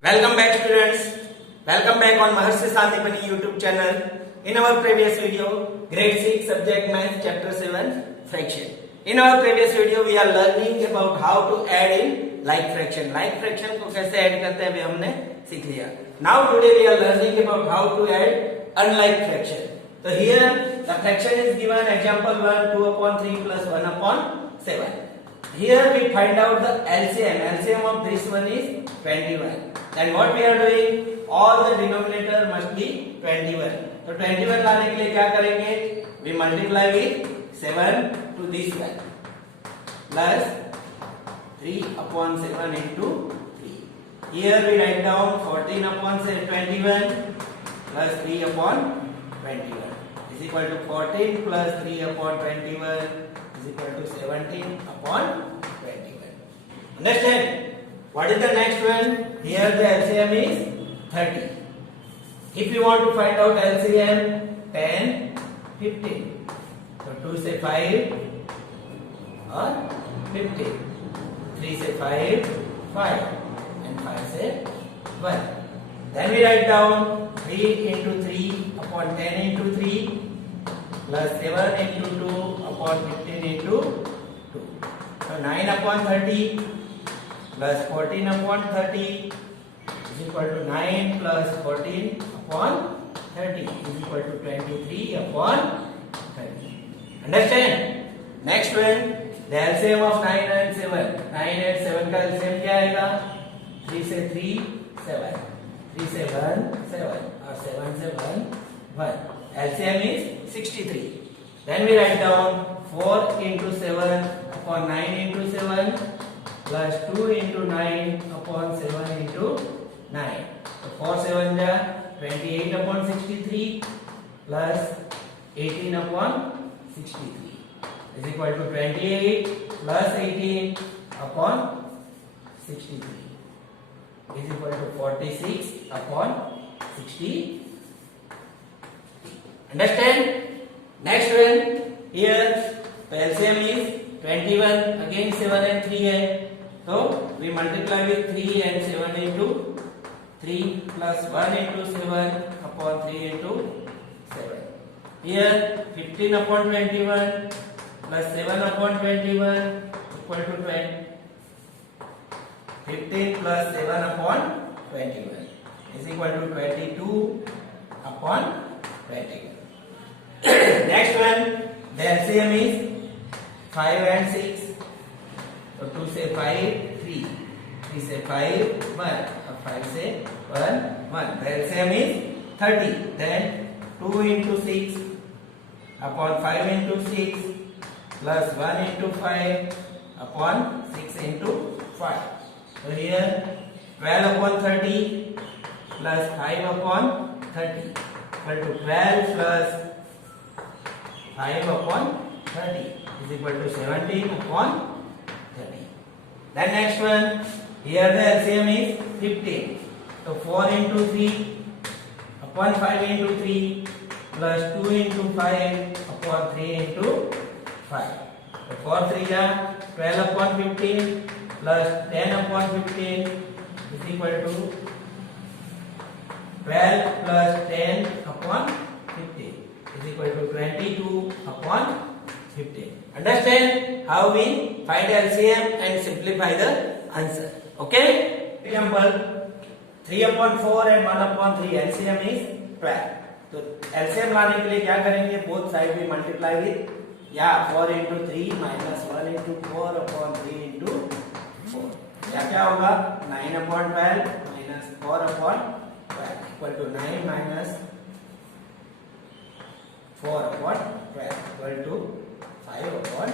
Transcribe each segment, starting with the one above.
Welcome back students. Welcome back on Maharshi Sandipani YouTube channel. In our previous video, grade 6 subject math chapter 7 fraction. In our previous video we are learning about how to add in like fraction. Like fraction को कैसे add करते हैं अभी हमने सीख लिया. Now today we are learning about how to add unlike fraction. So here the fraction is given example 1 2 upon 3 plus 1 upon 7. Here we find out the LCM. LCM of this one is 21. Then what we are doing? All the denominator must be 21. तो 21 लाने के लिए क्या करेंगे? We multiply with 7 to this one plus 3 upon 7 into 3. Here we write down 14 upon 21 plus 3 upon 21 is equal to 14 plus 3 upon 21 is equal to 17 upon 21. Understand? What is the next one? Here the LCM is 30. If you want to find out LCM, 10, 15. So 2 say 5 or 15. 3 say 5, 5. And 5 say 1. Then we write down 3 into 3 upon 10 into 3 plus 7 into 2 upon 15 into 2. So 9 upon 30 plus 14 upon 30 is equal to 9 plus 14 upon 30 is equal to 23 upon 30. Understand? Next one, the LCM of 9 and 7. 9 and 7 का LCM क्या आएगा? 3 से 3, 7. 3 से 1, 7. और 7 से 1, 1. LCM is 63. Then we write down 4 into 7 upon 9 into 7 plus 2 into 9 upon 7 into 9. So 4 7 ja 28 upon 63 plus 18 upon 63 is equal to 28 plus 18 upon 63 is equal to 46 upon 60. Understand? Next one, here the LCM is 21, again 7 and 3 है, so we multiply with 3 and 7 into 3 plus 1 into 7 upon 3 into 7. Here 15 upon 21 plus 7 upon 21 equal to 20. 15 plus 7 upon 21 is equal to 22 upon 21. Next one, the LCM is 5 and 6. So 2 say 5, 3. 3 say 5, 1. 5 say 1, 1. The LCM is 30. Then 2 into 6 upon 5 into 6 plus 1 into 5 upon 6 into 5. So here 12 upon 30 plus 5 upon 30 equal to 12 plus 5 upon 30 is equal to 17 upon 30. Then next one, here the LCM is 15. So 4 into 3 upon 5 into 3 plus 2 into 5 upon 3 into 5. So 4 3 are 12 upon 15 plus 10 upon 15 is equal to 12 plus 10 upon 15 is equal to 22 upon 15. Understand how we find LCM and simplify the answer. Okay? Example 3 upon 4 and 1 upon 3 LCM is 12. तो LCM लाने के लिए क्या करेंगे? Both side we multiply with 4 into 3 minus 1 into 4 upon 3 into 4. क्या होगा? 9 upon 12 minus 4 upon 12 equal to 9 minus 4 upon 12 equal to 5 upon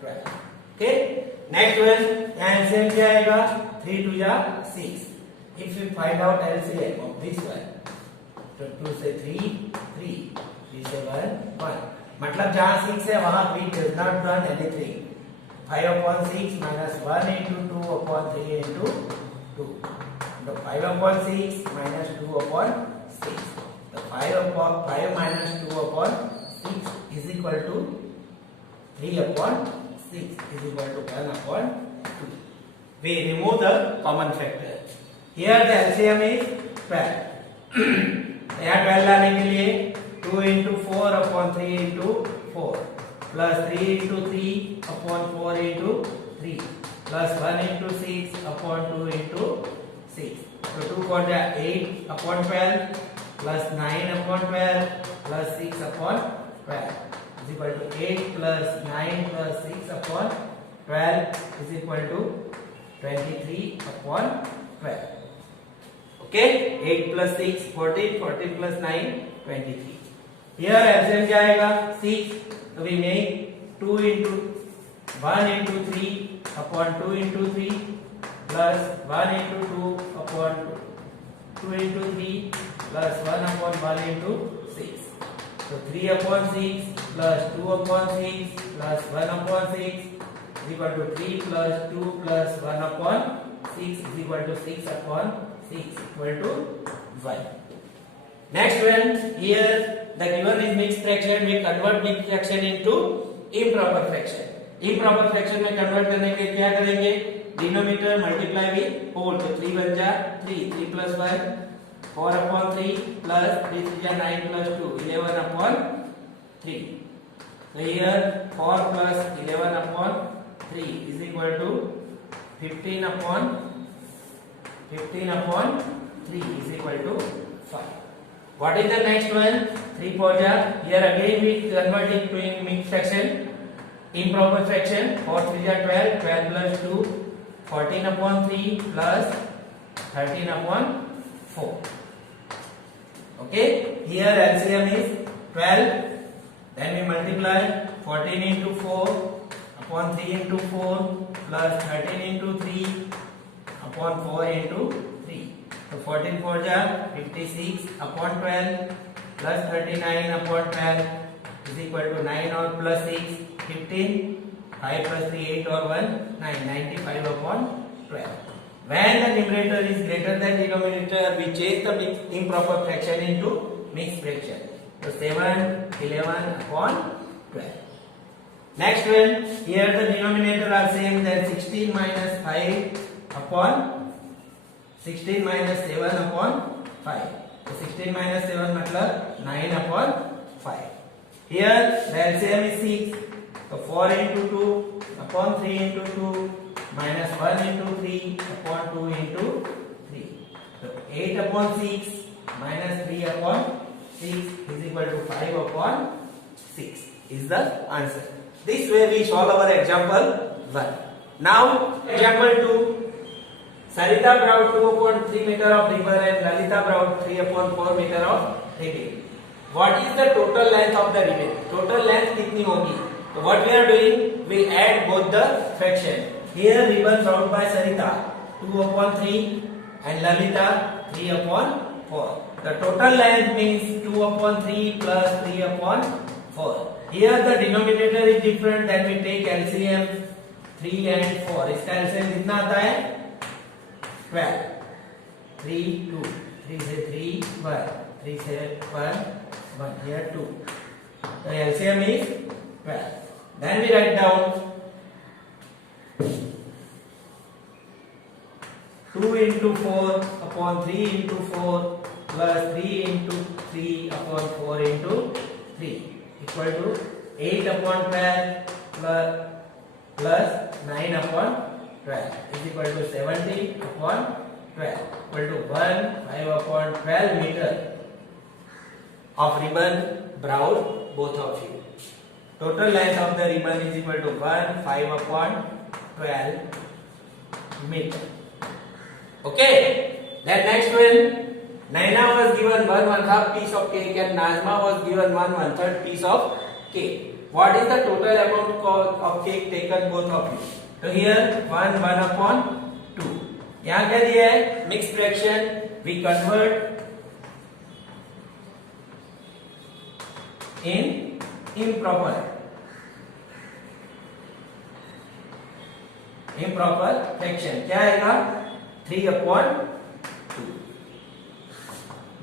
12. Okay? Next one, LCM क्या आएगा? 3 2 जा 6. If we find out LCM of this one, तो 2 से 3, 3. 3 से 1, 1. मतलब जहाँ 6 है वहाँ we does not done anything. 5 upon 6 minus 1 into 2 upon 3 into 2. So 5 upon 6 minus 2 upon 6. The 5 minus 2 upon 6 is equal to 3 upon 6 is equal to 1 upon 2. We remove the common factor. Here the LCM is 12. यहाँ 12 लाने के लिए 2 into 4 upon 3 into 4 plus 3 into 3 upon 4 into 3 plus 1 into 6 upon 2 into 6. So 2 for the 8 upon 12 plus 9 upon 12 plus 6 upon 12 is equal to 8 plus 9 plus 6 upon 12 is equal to 23 upon 12. Okay, 8 plus 6 14, 14 plus 9 23. Here LCM क्या आएगा 6. So we make 2 into 1 into 3 upon 2 into 3 plus 1 into 2 upon 2 into 3 plus 1 upon 1 into 6. So 3 upon 6 plus 2 upon 6 plus 1 upon 6 is equal to 3 plus 2 plus 1 upon 6 is equal to 6 upon 6 equal to 1. Next one, here the given is mixed fraction. We convert mixed fraction into improper fraction. Improper fraction में convert करने के क्या करेंगे? Denominator multiply with whole. तो 3 बन जा 3, 3 plus 1 4 upon 3 plus 3 3 जा 9 plus 2 11 upon 3. So here 4 plus 11 upon 3 is equal to 15 upon 3 is equal to 5. What is the next one? 3 4 ja. Here again we convert it to mixed fraction, improper fraction. 4 3 ja 12, 12 plus 2, 14 upon 3 plus 13 upon 4. Okay, here LCM is 12. Then we multiply 14 into 4 upon 3 into 4 plus 13 into 3 upon 4 into 3. So 14 4 ja 56 upon 12 plus 39 upon 12 is equal to 9 or plus 6 15. 5 plus 3 8 or 1 9 95 upon 12. When the numerator is greater than denominator, we change the improper fraction into mixed fraction. So 7 11 upon 12. Next one, here the denominator are same, then 16 minus 5 upon 16 minus 7 upon 5. So 16 minus 7 मतलब 9 upon 5. Here the LCM is 6. So 4 into 2 upon 3 into 2 minus 1 into 3 upon 2 into 3. So 8 upon 6 minus 3 upon 6 is equal to 5 upon 6 is the answer. This way we solve our example 1. Now example 2. Sarita brought 2.3 meter of river and Lalita brought 3.4 meter of ribbon. What is the total length of the ribbon? Total length कितनी होगी? So what we are doing? We add both the fraction. Here ribbon brought by Sarita 2/3 and Lalita 3/4. The total length means 2/3 plus 3/4. Here the denominator is different, then we take LCM 3 and 4. इसका LCM कितना आता है? 12. 3 2 3 से 3 1 3 से 1 1 here 2. The LCM is 12. Then we write down 2 into 4 upon 3 into 4 plus 3 into 3 upon 4 into 3 equal to 8 upon 12 plus 9 upon 12 is equal to 70 upon 12 equal to 1 5 upon 12 meter of ribbon brought both of you. Total length of the ribbon is equal to 1 5 upon 12 meter. Okay. Then next one, Naina was given 1/2 piece of cake and Nazma was given 1/3 piece of cake. What is the total amount of cake taken both of you? So here 1 upon 2. यहाँ क्या दिया है? Mixed fraction. We convert in improper fraction. क्या आएगा? 3/2.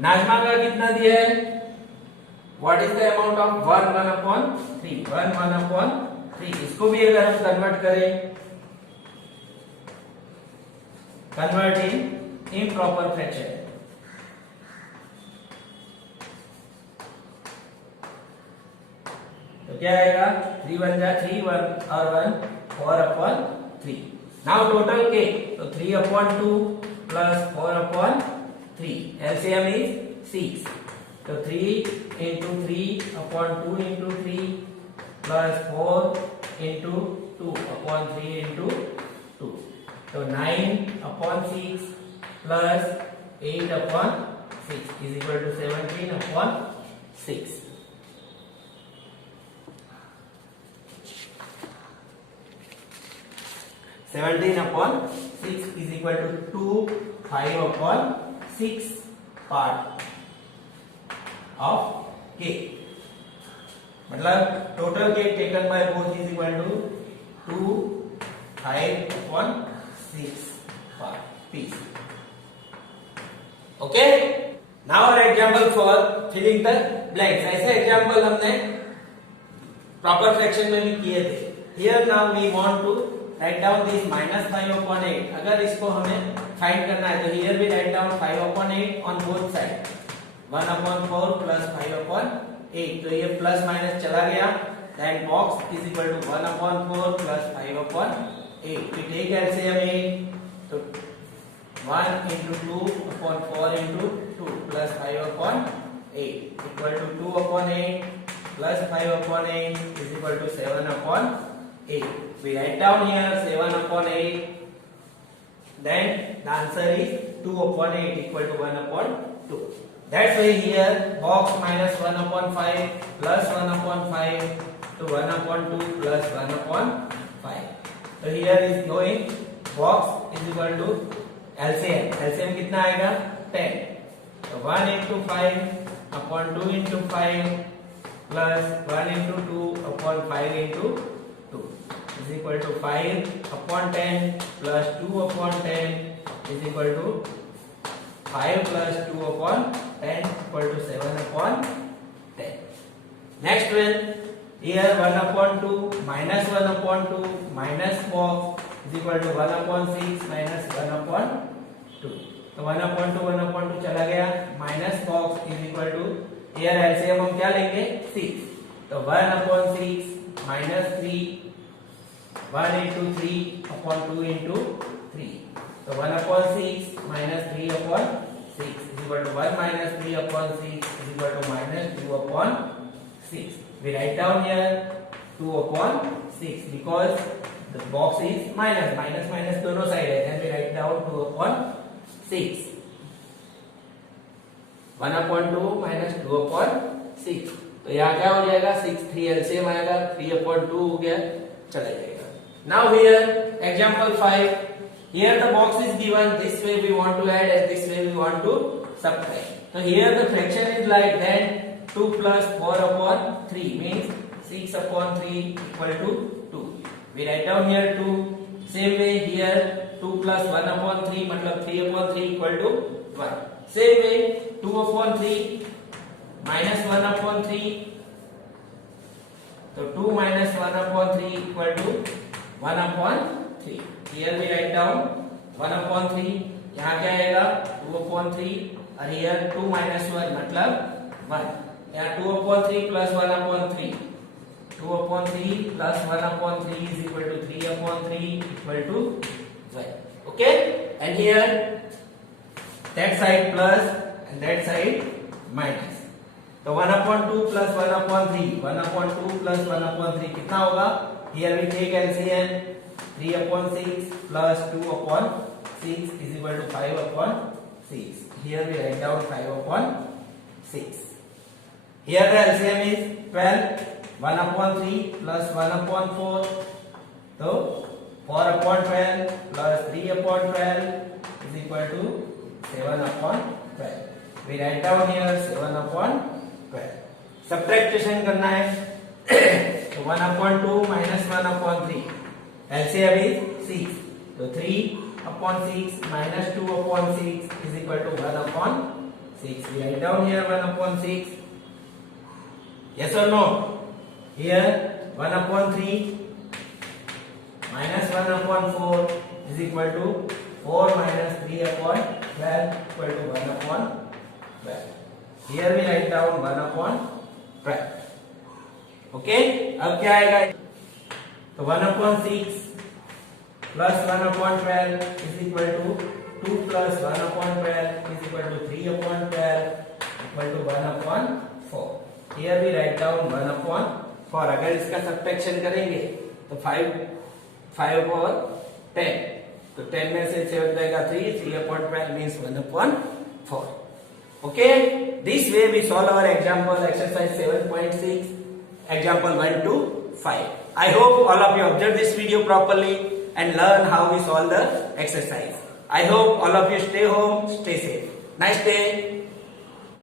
नाजमा का कितना दिया है? What is the amount of 1/3? 1/3. इसको भी अगर हम कन्वर्ट करें, convert in improper fraction. तो क्या आएगा 3 1 जा 3 1 और 1 4 upon 3. Now total k, तो 3 upon 2 plus 4 upon 3. LCM is 6. तो 3 into 3 upon 2 into 3 plus 4 into 2 upon 3 into 2. तो 9 upon 6 plus 8 upon 6 is equal to 17 upon 6. Seventeen upon 6 is equal to 2 5 upon 6 part of k. मतलब total k taken by both is equal to 2 5 upon 6 part piece. Okay. Now our example for filling the blanks. ऐसे example हमने proper fraction में भी किए थे. Here now we want to write down this minus 5 upon 8. अगर इसको हमें find करना है तो here we write down 5 upon 8 on both sides. 1 upon 4 plus 5 upon 8. तो ये plus minus चला गया. Then box is equal to 1 upon 4 plus 5 upon 8. We take LCM 8. तो 1 into 2 upon 4 into 2 plus 5 upon 8 equal to 2 upon 8 plus 5 upon 8 is equal to 7 upon 8. We write down here 7 upon 8. Then the answer is 2 upon 8 equal to 1 upon 2. That's why here box minus 1 upon 5 plus 1 upon 5 to 1 upon 2 plus 1 upon 5. So here is going box is equal to LCM. LCM कितना आएगा 10. So 1 into 5 upon 2 into 5 plus 1 into 2 upon 5 into 2 is equal to 5 upon 10 plus 2 upon 10 is equal to 5 plus 2 upon 10 equal to 7 upon 10. Next one, here 1 upon 2 minus 1 upon 2 minus box is equal to 1 upon 6 minus 1 upon 2. तो 1 upon 2 1 upon 2 चला गया. Minus box is equal to here LCM हम क्या लेंगे 6. तो 1 upon 6 minus 3 1 into 3 upon 2 into 3. So 1 upon 6 minus 3 upon 6 is equal to 1 minus 3 upon 6 is equal to minus 2 upon 6. We write down here 2 upon 6 because the box is minus minus दोनों side है. Then we write down 2 upon 6. 1 upon 2 minus 2 upon 6. तो यहाँ क्या हो जाएगा 6 3 LCM आएगा 3 upon 2 हो गया चला जाएगा. Now here example 5. Here the box is given. This way we want to add and this way we want to subtract. So here the fraction is like that. 2 plus 4 upon 3 means 6 upon 3 equal to 2. We write down here 2. Same way here 2 plus 1 upon 3 मतलब 3 upon 3 equal to 1. Same way 2 upon 3 minus 1 upon 3. So 2 minus 1 upon 3 equal to 1 upon 3. Here we write down 1 upon 3. यहाँ क्या आएगा 2 upon 3 और here 2 minus 1 मतलब 1. यहाँ 2 upon 3 plus 1 upon 3. 2 upon 3 plus 1 upon 3 is equal to 3 upon 3 equal to 1. Okay? And here that side plus and that side minus. तो 1 upon 2 plus 1 upon 3. 1 upon 2 plus 1 upon 3 कितना होगा? Here we take LCM 3 upon 6 plus 2 upon 6 is equal to 5 upon 6. Here we write down 5 upon 6. Here the LCM is 12. 1 upon 3 plus 1 upon 4. So 4 upon 12 plus 3 upon 12 is equal to 7 upon 12. We write down here 7 upon 12. Subtraction करना है. So 1 upon 2 minus 1 upon 3. LCM is 6. So 3 upon 6 minus 2 upon 6 is equal to 1 upon 6. We write down here 1 upon 6. Yes or no? Here 1 upon 3 minus 1 upon 4 is equal to 4 minus 3 upon 12 equal to 1 upon 12. Here we write down 1 upon 12. Okay, अब क्या आएगा? तो 1 upon 6 plus 1 upon 12 is equal to 2 plus 1 upon 12 is equal to 3 upon 12 equal to 1 upon 4. Here we write down 1 upon 4. अगर इसका subtraction करेंगे तो 5 upon 10. तो 10 में से 7 जाएगा 3 upon 12 means 1 upon 4. Okay, this way we solve our example exercise 7.6, example 1 to 5. I hope all of you observe this video properly and learn how we solve the exercise. I hope all of you stay home, stay safe. Nice day.